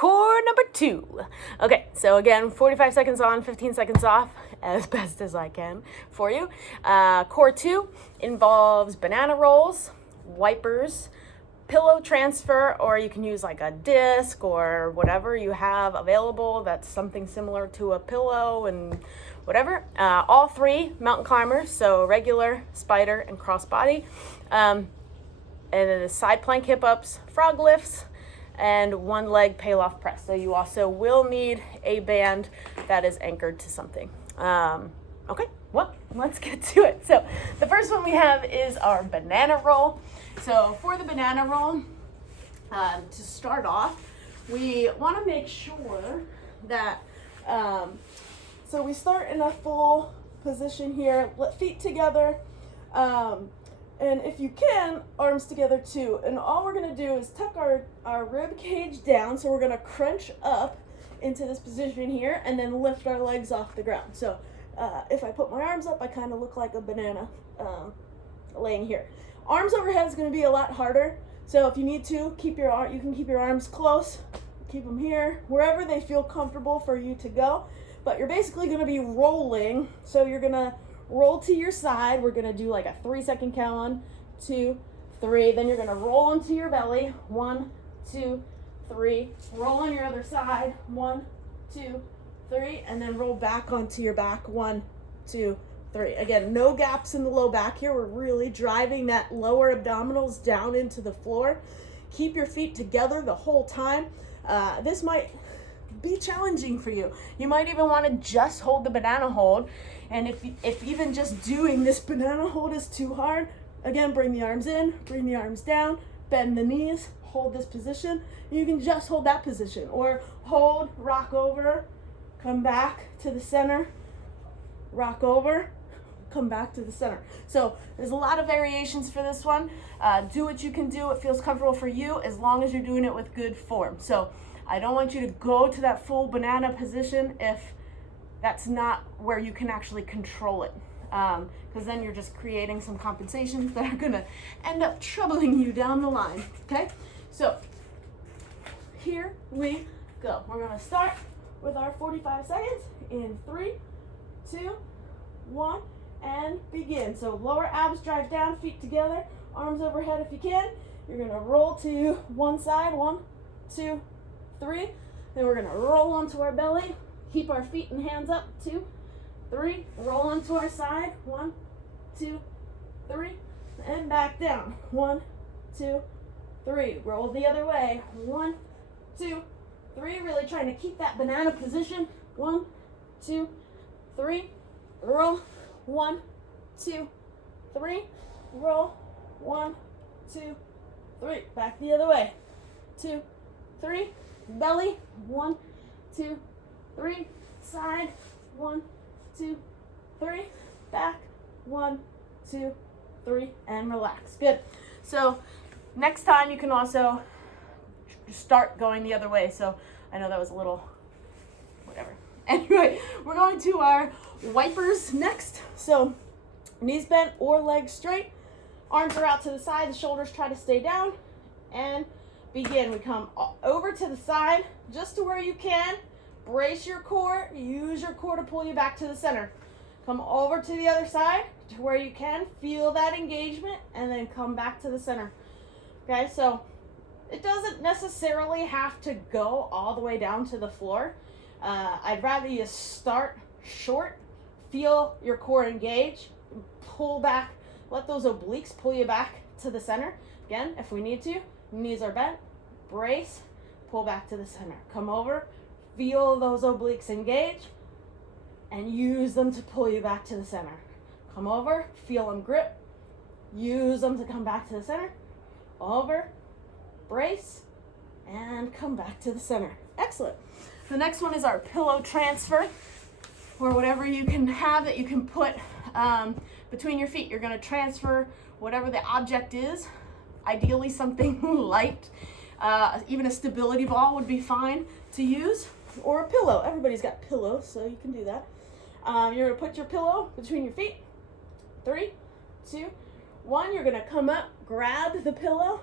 Core number 2. Okay, so again, 45 seconds on, 15 seconds off, as best as I can for you. Core 2 involves banana rolls, wipers, pillow transfer, or you can use like a disc or whatever you have available that's something similar to a pillow and whatever. All 3 mountain climbers, so regular, spider, and crossbody. And then the side plank hip ups, frog lifts, and 1 leg Pallof press. So you also will need a band that is anchored to something. Okay, well, let's get to it. So the first one we have is our banana roll. So for the banana roll, to start off, we want to make sure that, so we start in a full position here, feet together, and if you can, arms together too. And all we're gonna do is tuck our rib cage down. So we're gonna crunch up into this position here and then lift our legs off the ground. So if I put my arms up, I kind of look like a banana laying here. Arms overhead is gonna be a lot harder. So if you need to, you can keep your arms close, keep them here, wherever they feel comfortable for you to go. But you're basically gonna be rolling. So you're gonna roll to your side. We're gonna do like a 3-second count. 1, 2, 3. Then you're gonna roll onto your belly. 1, 2, 3. Roll on your other side. 1, 2, 3. And then roll back onto your back. 1, 2, 3. Again, no gaps in the low back here. We're really driving that lower abdominals down into the floor. Keep your feet together the whole time. This might be challenging for you. You might even want to just hold the banana hold. And if even just doing this banana hold is too hard, again, bring the arms in, bring the arms down, bend the knees, hold this position. You can just hold that position, or hold, rock over, come back to the center, rock over, come back to the center. So there's a lot of variations for this one. Do what you can do, what feels comfortable for you, as long as you're doing it with good form. So I don't want you to go to that full banana position if that's not where you can actually control it, because then you're just creating some compensations that are gonna end up troubling you down the line, okay? So here we go. We're gonna start with our 45 seconds in 3, 2, 1, and begin. So lower abs drive down, feet together, arms overhead if you can. You're gonna roll to one side, 1, 2, 3. Then we're gonna roll onto our belly. Keep our feet and hands up. 2, 3. Roll onto our side. 1, 2, 3. And back down. 1, 2, 3. Roll the other way. 1, 2, 3. Really trying to keep that banana position. 1, 2, 3. Roll. 1, 2, 3. Roll. 1, 2, 3. Back the other way. 2, 3. Belly. 1, 2, 3. Side. 1, 2, 3. Back. 1, 2, 3. And relax. Good. So next time you can also start going the other way. So I know that was a little whatever. Anyway, we're going to our wipers next. So knees bent or legs straight. Arms are out to the side. The shoulders try to stay down. And begin. We come over to the side just to where you can. Brace your core. Use your core to pull you back to the center. Come over to the other side to where you can. Feel that engagement and then come back to the center. Okay, so it doesn't necessarily have to go all the way down to the floor. I'd rather you start short, feel your core engage, pull back, let those obliques pull you back to the center. Again, if we need to, knees are bent, brace, pull back to the center. Come over, feel those obliques engage, and use them to pull you back to the center. Come over, feel them grip, use them to come back to the center. Over, brace, and come back to the center. Excellent. The next one is our pillow transfer, or whatever you can have that you can put between your feet. You're going to transfer whatever the object is, ideally something light. Even a stability ball would be fine to use, or a pillow. Everybody's got pillows, so you can do that. You're going to put your pillow between your feet. 3, 2, 1. You're going to come up, grab the pillow,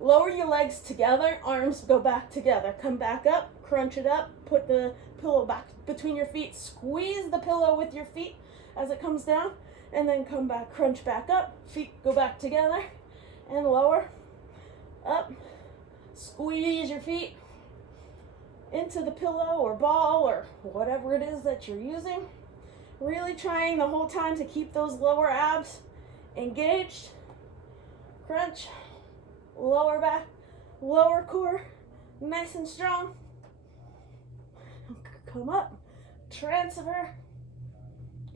Lower your legs together, arms go back together. Come back up, crunch it up, put the pillow back between your feet, squeeze the pillow with your feet as it comes down, and then come back, crunch back up, feet go back together, and lower, up, squeeze your feet into the pillow or ball or whatever it is that you're using. Really trying the whole time to keep those lower abs engaged. Crunch, lower back, lower core, nice and strong. Come up, transfer,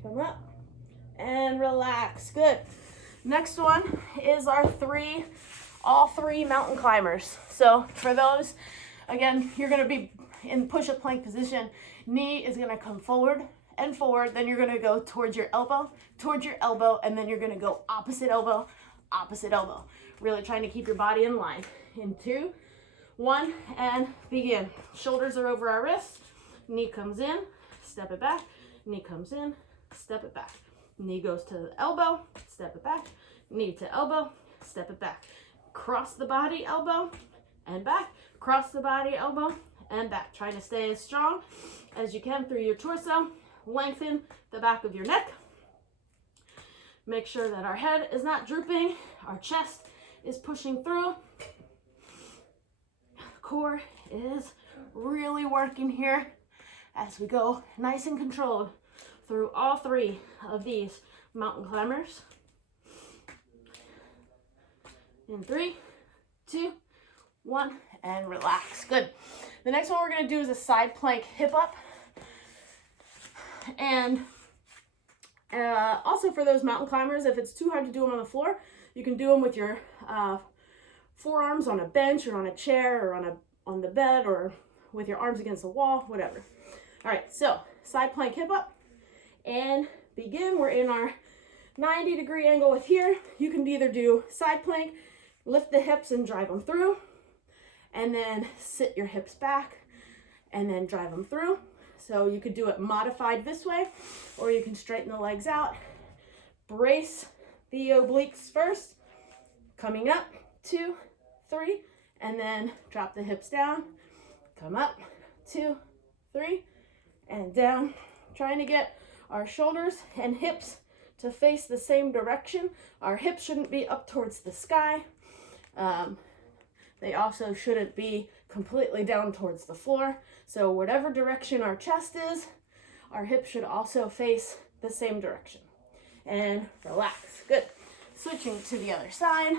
come up, and relax. Good. Next one is our all three mountain climbers. So for those, again, you're gonna be in push-up plank position. Knee is gonna come forward and forward, then you're gonna go towards your elbow, and then you're gonna go opposite elbow, really trying to keep your body in line. In 2, 1, and begin. Shoulders are over our wrists, knee comes in, step it back, knee comes in, step it back. Knee goes to the elbow, step it back, knee to elbow, step it back. Cross the body, elbow, and back, cross the body, elbow, and back. Trying to stay as strong as you can through your torso. Lengthen the back of your neck. Make sure that our head is not drooping, our chest is pushing through. Core is really working here as we go nice and controlled through all three of these mountain climbers. In 3, 2, 1, and relax. Good. The next one we're going to do is a side plank hip up. And also for those mountain climbers, if it's too hard to do them on the floor, you can do them with your forearms on a bench or on a chair or on the bed or with your arms against the wall, whatever. All right, so side plank hip up and begin. We're in our 90-degree angle with here. You can either do side plank, lift the hips and drive them through, and then sit your hips back and then drive them through. So you could do it modified this way, or you can straighten the legs out. Brace the obliques first, coming up, 2, 3, and then drop the hips down, come up, 2, 3, and down. Trying to get our shoulders and hips to face the same direction. Our hips shouldn't be up towards the sky. They also shouldn't be completely down towards the floor. So whatever direction our chest is, our hips should also face the same direction. And relax. Good. Switching to the other side.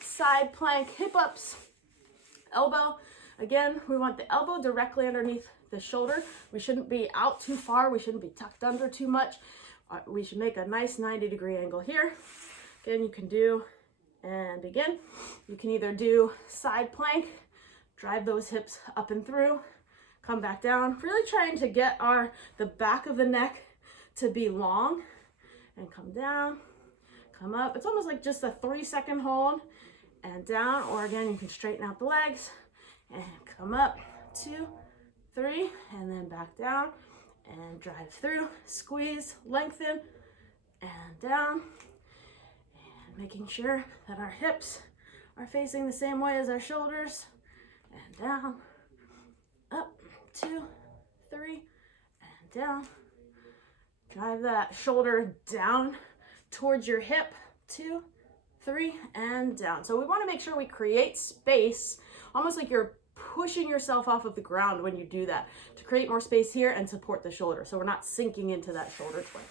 Side plank hip ups. Elbow. Again, we want the elbow directly underneath the shoulder. We shouldn't be out too far. We shouldn't be tucked under too much. We should make a nice 90-degree angle here. Again, you can do and begin. You can either do side plank, drive those hips up and through, come back down, really trying to get the back of the neck to be long, and come down, come up. It's almost like just a 3-second hold and down, or again, you can straighten out the legs and come up, 2, 3, and then back down and drive through, squeeze, lengthen, and down. Making sure that our hips are facing the same way as our shoulders, and down, up, 2, 3, and down. Drive that shoulder down towards your hip, 2, 3, and down. So we want to make sure we create space, almost like you're pushing yourself off of the ground when you do that, to create more space here and support the shoulder, so we're not sinking into that shoulder joint.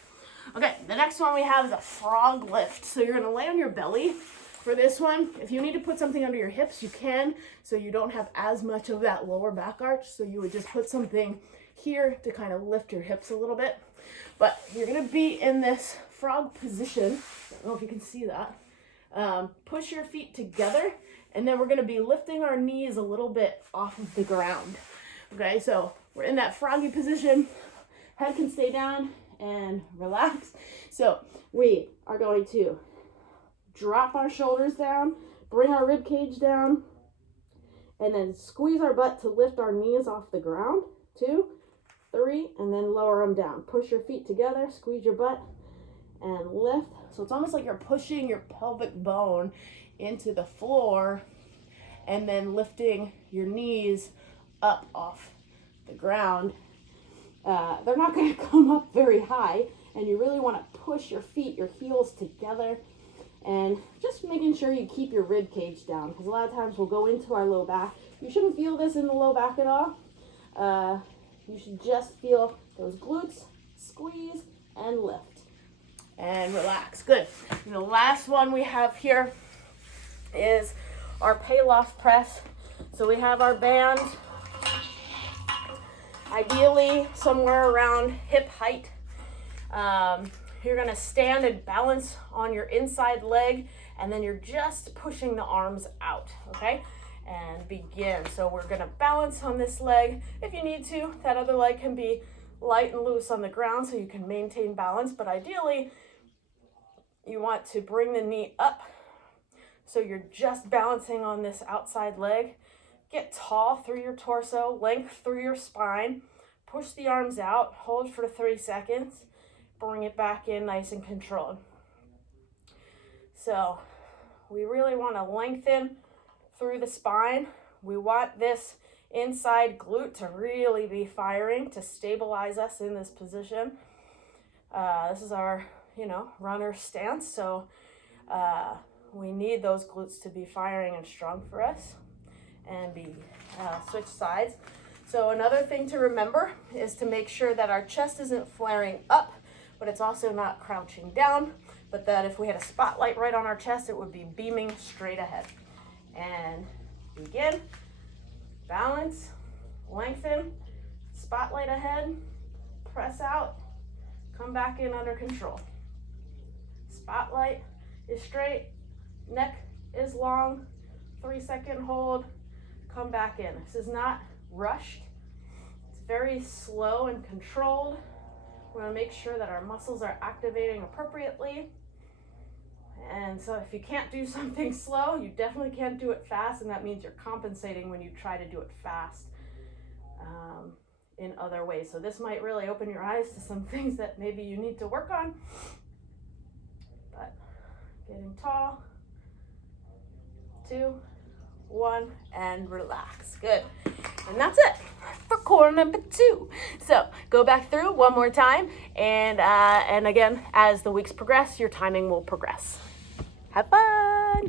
Okay, the next one we have is a frog lift. So you're gonna lay on your belly for this one. If you need to put something under your hips, you can, so you don't have as much of that lower back arch. So you would just put something here to kind of lift your hips a little bit. But you're gonna be in this frog position. I don't know if you can see that. Push your feet together, and then we're gonna be lifting our knees a little bit off of the ground. Okay, so we're in that froggy position. Head can stay down and relax. So we are going to drop our shoulders down, bring our rib cage down, and then squeeze our butt to lift our knees off the ground. 2, 3, and then lower them down. Push your feet together, squeeze your butt, and lift. So it's almost like you're pushing your pelvic bone into the floor and then lifting your knees up off the ground. They're not going to come up very high, and you really want to push your feet, your heels together, and just making sure you keep your rib cage down, because a lot of times we'll go into our low back. You shouldn't feel this in the low back at all. You should just feel those glutes, squeeze, and lift. And relax. Good. And the last one we have here is our Pallof press. So we have our band, ideally somewhere around hip height. You're going to stand and balance on your inside leg, and then you're just pushing the arms out, okay? And begin. So we're going to balance on this leg. If you need to, that other leg can be light and loose on the ground so you can maintain balance, but ideally you want to bring the knee up so you're just balancing on this outside leg. Get tall through your torso, length through your spine, push the arms out, hold for 3 seconds, bring it back in nice and controlled. So we really want to lengthen through the spine. We want this inside glute to really be firing to stabilize us in this position. This is our, runner stance, so we need those glutes to be firing and strong for us. And switch sides. So another thing to remember is to make sure that our chest isn't flaring up, but it's also not crouching down, but that if we had a spotlight right on our chest, it would be beaming straight ahead. And begin, balance, lengthen, spotlight ahead, press out, come back in under control. Spotlight is straight, neck is long, 3-second hold, come back in. This is not rushed. It's very slow and controlled. We want to make sure that our muscles are activating appropriately. And so if you can't do something slow, you definitely can't do it fast, and that means you're compensating when you try to do it fast in other ways. So this might really open your eyes to some things that maybe you need to work on. But getting tall, 2, 1, and relax. Good. And that's it for core number 2. So go back through one more time, and again, as the weeks progress, your timing will progress. Have fun.